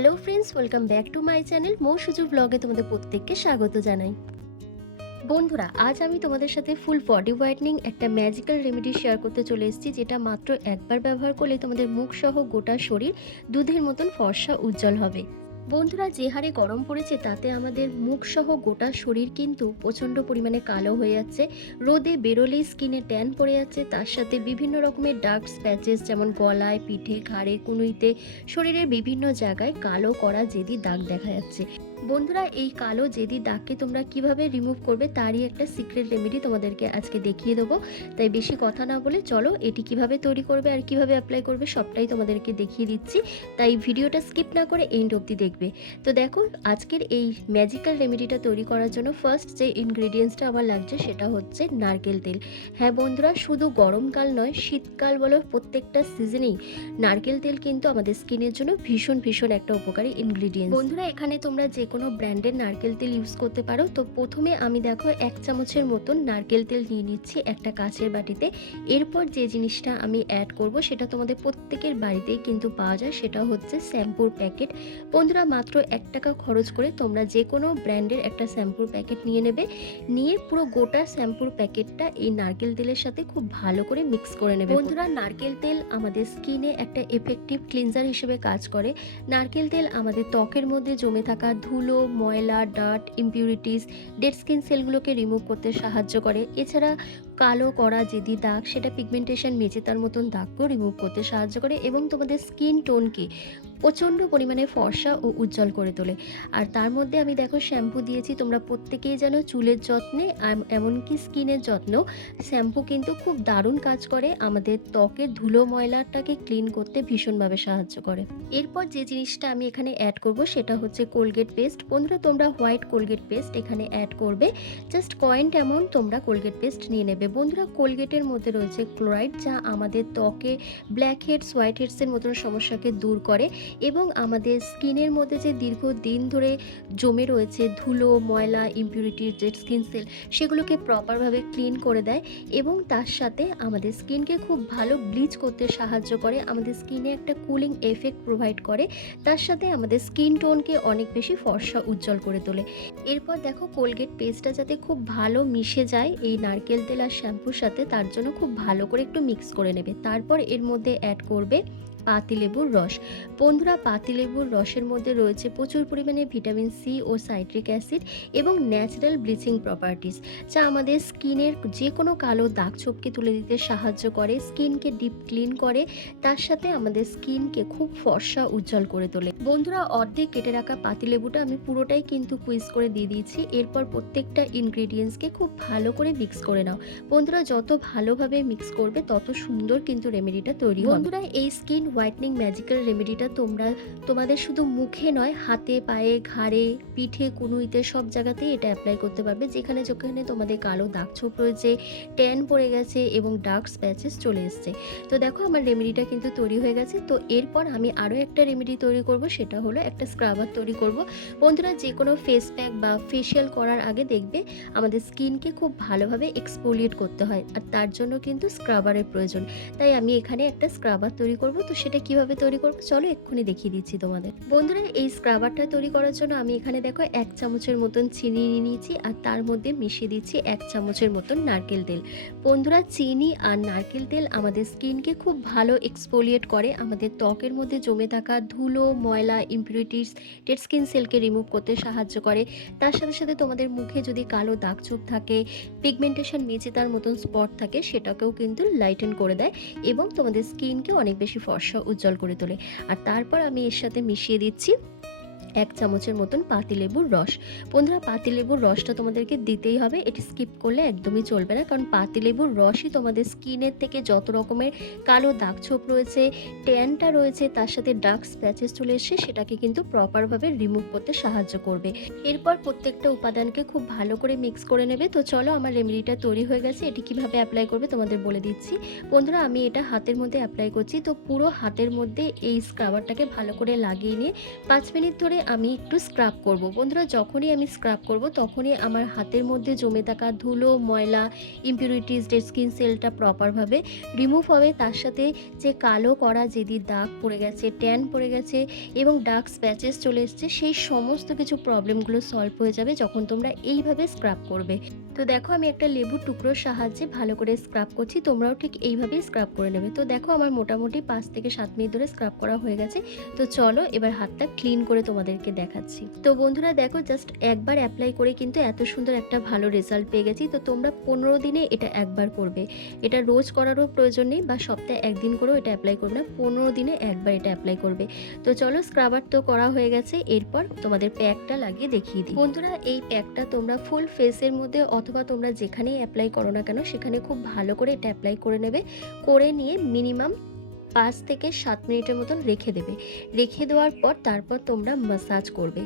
Hello friends, welcome back to my channel Mou Suju ব্লগে তোমাদের প্রত্যেককে স্বাগত জানাই। বন্ধুরা, আজ আমি তোমাদের সাথে ফুল বডি হোয়াইটনিং একটা ম্যাজিক্যাল রেমেডি শেয়ার করতে চলে এসেছি, যেটা মাত্র একবার ব্যবহার করলে তোমাদের মুখ সহ গোটা শরীর দুধের মতন ফর্সা উজ্জ্বল হবে। বন্ধুরা, যে হারে গরম পড়েছে, তাতে আমাদের মুখ সহ গোটা শরীর কিন্তু প্রচণ্ড পরিমাণে কালো হয়ে যাচ্ছে। রোদে বেরোলেই স্কিনে ট্যান পড়ে যাচ্ছে। তার সাথে বিভিন্ন রকমের ডার্ক স্প্যাচেস, যেমন গলায়, পিঠে, ঘাড়ে, কুনুইতে, শরীরের বিভিন্ন জায়গায় কালো করা যেদি দাগ দেখা যাচ্ছে। বন্ধুরা, এই কালো জেদি দাগকে তোমরা কীভাবে রিমুভ করবে তারই একটা সিক্রেট রেমেডি তোমাদেরকে আজকে দেখিয়ে দেবো। তাই বেশি কথা না বলে চলো এটি কীভাবে তৈরি করবে আর কীভাবে অ্যাপ্লাই করবে সবটাই তোমাদেরকে দেখিয়ে দিচ্ছি। তাই ভিডিওটা স্কিপ না করে এন্ড অবধি দেখবে। তো দেখো, আজকের এই ম্যাজিক্যাল রেমেডিটা তৈরি করার জন্য ফার্স্ট যে ইনগ্রিডিয়েন্টসটা আমার লাগছে সেটা হচ্ছে নারকেল তেল। হ্যাঁ বন্ধুরা, শুধু গরমকাল নয়, শীতকাল বলো প্রত্যেকটা সিজনেই নারকেল তেল কিন্তু আমাদের স্কিনের জন্য ভীষণ ভীষণ একটা উপকারী ইনগ্রিডিয়েন্ট বন্ধুরা, এখানে তোমরা যে কোনো ব্র্যান্ডের নারকেল তেল ইউজ করতে পারো। তো প্রথমে আমি দেখো এক চামচের মতন নারকেল তেল নিয়ে নিচ্ছি একটা কাঁচের বাটিতে। এরপর যে জিনিসটা আমি অ্যাড করব সেটা তোমাদের প্রত্যেকের বাড়িতেই কিন্তু পাওয়া যায়, সেটা হচ্ছে শ্যাম্পুর প্যাকেট বন্ধুরা, মাত্র এক টাকা খরচ করে তোমরা যে কোনো ব্র্যান্ডের একটা শ্যাম্পুর প্যাকেট নিয়ে নেবে। নিয়ে পুরো গোটা শ্যাম্পুর প্যাকেটটা এই নারকেল তেলের সাথে খুব ভালো করে মিক্স করে নেবে। বন্ধুরা, নারকেল তেল আমাদের স্কিনে একটা এফেক্টিভ ক্লিনজার হিসেবে কাজ করে। নারকেল তেল আমাদের ত্বকের মধ্যে জমে থাকা ধুলো ময়লা ডাট ইম্পিউরিটিস ডেড স্কিন সেলগুলোকে রিমুভ করতে সাহায্য করে। এছাড়া কালো করা যেদি দাগ, সেটা পিগমেন্টেশন মেচেতার মতন দাগকেও রিমুভ করতে সাহায্য করে এবং তোমাদের স্কিন টোনকে প্রচণ্ড পরিমাণে ফর্সা ও উজ্জ্বল করে তোলে। আর তার মধ্যে আমি দেখো শ্যাম্পু দিয়েছি, তোমরা প্রত্যেকেই যেন চুলের যত্নে এমনকি স্কিনের যত্ন শ্যাম্পু কিন্তু খুব দারুণ কাজ করে, আমাদের ত্বকের ধুলো ময়লাটাকে ক্লিন করতে ভীষণভাবে সাহায্য করে। এরপর যে জিনিসটা আমি এখানে অ্যাড করব সেটা হচ্ছে কোলগেট পেস্ট। বন্ধুরা, তোমরা হোয়াইট কোলগেট পেস্ট এখানে অ্যাড করবে। জাস্ট কয়েন্ট অ্যামাউন্ট তোমরা কোলগেট পেস্ট নিয়ে নেবে। বন্ধুরা, কোলগেটের মধ্যে রয়েছে ক্লোরাইড, যা আমাদের ত্বকে ব্ল্যাক হেডস, হোয়াইট হেডসের মতন সমস্যাকে দূর করে। এবং আমাদের স্কিনের মধ্যে যে দীর্ঘ দিন ধরে জমে রয়েছে ধুলো, ময়লা ইম্পিউরিটির যে স্কিন সেল সেগুলোকে প্রপারভাবে ক্লিন করে দেয় এবং তার সাথে আমাদের স্কিনকে খুব ভালো ব্লিচ করতে সাহায্য করে, আমাদের স্কিনে একটা কুলিং এফেক্ট প্রোভাইড করে, তার সাথে আমাদের স্কিন টোনকে অনেক বেশি ফর্সা উজ্জ্বল করে তোলে। এরপর দেখো কোলগেট পেস্টটা যাতে খুব ভালো মিশে যায় এই নারকেল তেল আর শ্যাম্পুর সাথে, তার জন্য খুব ভালো করে একটু মিক্স করে নেবে। তারপর এর মধ্যে অ্যাড করবে পাতিলেবুর রস। বন্ধুরা, পাতিলেবুর রসের মধ্যে রয়েছে প্রচুর পরিমাণে ভিটামিন সি ও সাইট্রিক অ্যাসিড এবং ন্যাচারাল ব্লিচিং প্রপার্টিস যা আমাদের স্কিনের যে কোনো কালো দাগ ছোপকে তুলে দিতে সাহায্য করে, স্কিনকে ডিপ ক্লিন করে, তার সাথে আমাদের স্কিনকে খুব ফর্সা উজ্জ্বল করে তোলে। বন্ধুরা, অর্ধেক কেটে রাখা পাতিলেবুটা আমি পুরোটাই কিন্তু কুইজ করে দিয়ে দিয়েছি। এরপর প্রত্যেকটা ইনগ্রেডিয়েন্টসকে খুব ভালো করে মিক্স করে নাও। বন্ধুরা, যত ভালোভাবে মিক্স করবে, তত সুন্দর কিন্তু রেমেডিটা তৈরি বন্ধুরা, এই স্কিন হোয়াইটনিং ম্যাজিক্যাল রেমেডিটা তোমরা, তোমাদের শুধু মুখে নয়, হাতে, পায়ে, ঘাড়ে, পিঠে, কুনুইতে, সব জায়গাতেই এটা অ্যাপ্লাই করতে পারবে। যেখানে যেখানে তোমাদের কালো দাগ ছোপ রয়েছে ট্যান পড়ে গেছে এবং ডার্ক স্প্যাচেস চলে এসছে। তো দেখো আমার রেমেডিটা কিন্তু তৈরি হয়ে গেছে। তো এরপর আমি আরও একটা রেমেডি তৈরি করব, সেটা হলো একটা স্ক্রাবার তৈরি করব। বন্ধুরা যে কোনো ফেস প্যাক বা ফেশিয়াল করার আগে দেখবে, আমাদের স্কিনকে খুব ভালোভাবে এক্সপোলিয়েট করতে হয়। আর তার জন্য কিন্তু স্ক্রাবারের প্রয়োজন। তাই আমি এখানে একটা স্ক্রাবার তৈরি করব। তো সেটা কীভাবে তৈরি করব? চলো এক্ষুনি দেখিয়ে দিচ্ছি তোমাদের। বন্ধুরা, এই স্ক্রাবারটা তৈরি করার জন্য আমি এখানে দেখো এক চামচের মতন চিনি নিয়ে নিয়েছি আর তার মধ্যে মিশিয়ে দিচ্ছি এক চামচের মতন নারকেল তেল। বন্ধুরা, চিনি আর নারকেল তেল আমাদের স্কিনকে খুব ভালো এক্সপোলিয়েট করে। আমাদের ত্বকের মধ্যে জমে থাকা ধুলো, ময়লা ইম্পিউরিটিস ডেড স্কিন সেলকে রিমুভ করতে সাহায্য করে। তার সাথে সাথে তোমাদের মুখে যদি কালো দাগ ছোপ থাকে পিগমেন্টেশন মেচে তার মতন স্পট থাকে, সেটাকেও কিন্তু লাইটেন করে দেয় এবং তোমাদের স্কিনকে অনেক বেশি ফর্সা উজ্জ্বল করে তোলে। আর তারপর আমি এর সাথে মিশিয়ে দিচ্ছি এক চামচের মতন পাতিলেবুর রস। বন্ধুরা পাতিলেবুর রসটা তোমাদেরকে দিতেই হবে, এটি স্কিপ করলে একদমই চলবে না। কারণ পাতিলেবুর রসই তোমাদের স্কিনের থেকে যত রকমের কালো দাগ ছোপ রয়েছে, ট্যানটা রয়েছে, তার সাথে ডার্ক স্প্যাচেস চলে এসে সেটাকে কিন্তু প্রপারভাবে রিমুভ করতে সাহায্য করবে। এরপর প্রত্যেকটা উপাদানকে খুব ভালো করে মিক্স করে নেবে। তো চলো, আমার রেমেডিটা তৈরি হয়ে গেছে, এটি কীভাবে অ্যাপ্লাই করবে তোমাদের বলে দিচ্ছি। বন্ধুরা, আমি এটা হাতের মধ্যে অ্যাপ্লাই করছি। তো পুরো হাতের মধ্যে এই স্ক্রাবারটাকে ভালো করে লাগিয়ে নিয়ে পাঁচ মিনিট ধরে আমি একটু স্ক্রাব করব। বন্ধুরা, যখনই আমি স্ক্রাব করব, তখনই আমার হাতের মধ্যে জমে থাকা ধুলো, ময়লা ইম্পিউরিটিস ডেড স্কিন সেলটা প্রপারভাবে রিমুভ হবে। তার সাথে যে কালো করা যেদি দাগ পড়ে গেছে ট্যান পড়ে গেছে এবং ডার্ক স্প্যাচেস চলে এসছে, সেই সমস্ত কিছু প্রবলেমগুলো সলভ হয়ে যাবে যখন তোমরা এইভাবে স্ক্রাব করবে। তো দেখো, আমি একটা লেবুর টুকরোর সাহায্যে ভালো করে স্ক্রাব করছি। তোমরাও ঠিক এইভাবেই স্ক্রাব করে নেবে। তো দেখো, আমার মোটামুটি পাঁচ থেকে সাত মিনিট ধরে স্ক্রাব করা হয়ে গেছে। তো চলো, এবার হাতটা ক্লিন করে তোমাদেরকে দেখাচ্ছি। তো বন্ধুরা দেখো জাস্ট একবার অ্যাপ্লাই করে কিন্তু এত সুন্দর একটা ভালো রেজাল্ট পেয়ে গেছি। তো তোমরা পনেরো দিনে এটা একবার করবে। এটা রোজ করারও প্রয়োজন নেই বা সপ্তাহে একদিন করেও এটা অ্যাপ্লাই করবে না, পনেরো দিনে একবার এটা অ্যাপ্লাই করবে। তো চলো স্ক্রাবার তো করা হয়ে গেছে, এরপর তোমাদের প্যাকটা লাগিয়ে দেখিয়ে দিই। বন্ধুরা, এই প্যাকটা তোমরা ফুল ফেসের মধ্যে অথবা তোমরা যেখানেই অ্যাপ্লাই করো না কেন, সেখানে খুব ভালো করে এটা অ্যাপ্লাই করে নেবে। করে নিয়ে মিনিমাম পাঁচ থেকে সাত মিনিটের মতন রেখে দেবে। রেখে দেওয়ার পর তারপর তোমরা মাসাজ করবে।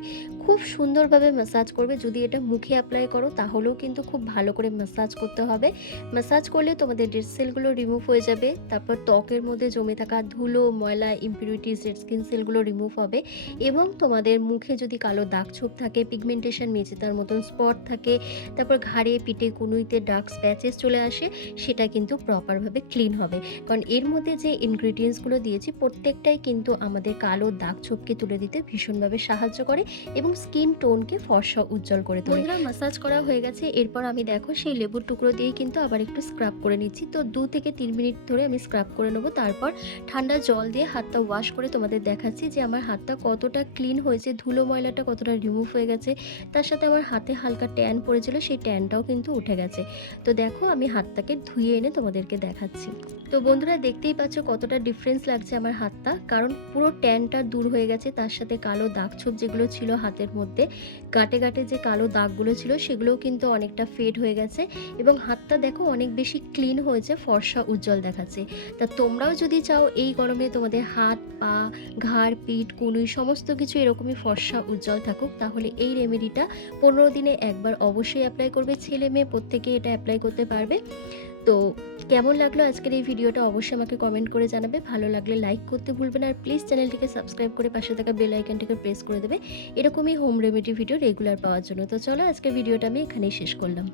খুব সুন্দরভাবে মাসাজ করবে। যদি এটা মুখে অ্যাপ্লাই করো, তাহলেও কিন্তু খুব ভালো করে মাসাজ করতে হবে। মাসাজ করলে তোমাদের ডেড সেলগুলো রিমুভ হয়ে যাবে। তারপর ত্বকের মধ্যে জমে থাকা ধুলো, ময়লা ইম্পিউরিটিস ডেড স্কিন সেলগুলো রিমুভ হবে। এবং তোমাদের মুখে যদি কালো দাগ ছোপ থাকে পিগমেন্টেশন মেচেতার মতন স্পট থাকে, তারপর ঘাড়ে, পিঠে, কুনুইতে ডার্ক স্প্যাচেস চলে আসে, সেটা কিন্তু প্রপারভাবে ক্লিন হবে। কারণ এর মধ্যে যে ইনগ্রিডিয়েন্টসগুলো দিয়েছি, প্রত্যেকটাই কিন্তু আমাদের কালো দাগ ছোপকে তুলে দিতে ভীষণভাবে সাহায্য করে এবং স্কিন টোনকে ফর্সা উজ্জ্বল করে তোলে। মাসাজ করা হয়ে গেছে, এরপর আমি দেখো সেই লেবুর টুকরো দিয়েই কিন্তু আবার একটু স্ক্রাব করে নিচ্ছি। তো দু থেকে তিন মিনিট ধরে আমি স্ক্রাব করে নেব, তারপর ঠান্ডা জল দিয়ে হাতটা ওয়াশ করে তোমাদের দেখাচ্ছি যে আমার হাতটা কতটা ক্লিন হয়েছে, ধুলো ময়লাটা কতটা রিমুভ হয়ে গেছে, তার সাথে আমার হাতে হালকা ট্যান পড়েছিল, সেই ট্যানটাও কিন্তু উঠে গেছে। তো দেখো আমি হাতটাকে ধুয়ে এনে তোমাদেরকে দেখাচ্ছি। তো বন্ধুরা, দেখতেই পাচ্ছ কতটা ডিফারেন্স লাগছে আমার হাতটা। কারণ পুরো ট্যানটা দূর হয়ে গেছে, তার সাথে কালো দাগ ছোপ যেগুলো ছিল হাতের মধ্যে গাটে গাটে যে কালো দাগগুলো ছিল সেগুলোও কিন্তু অনেকটা ফেড হয়ে গেছে এবং হাতটা দেখো অনেক বেশি ক্লিন হয়েছে, ফর্সা উজ্জ্বল দেখাচ্ছে। তা তোমরাও যদি চাও এই গরমে তোমাদের হাত, পা, ঘাড়, পিঠ, কুনুই সমস্ত কিছু এরকমই ফর্সা উজ্জ্বল থাকুক, তাহলে এই রেমেডিটা পনেরো দিনে একবার অবশ্যই অ্যাপ্লাই করবে। ছেলে মেয়ে প্রত্যেকে এটা অ্যাপ্লাই করতে পারবে। তো কেমন লাগল আজকের এই ভিডিওটা অবশ্যই আমাকে কমেন্ট করে জানাবে। ভালো লাগলে লাইক করতে ভুলবেন আর প্লিজ চ্যানেলটিকে সাবস্ক্রাইব করে পাশে থাকা বেল আইকনটিকে প্রেস করে দেবে। এরকমই হোম রেমেডি ভিডিও রেগুলার পাওয়ার জন্য। তো চলো আজকের ভিডিওটা আমি এখানেই শেষ করলাম।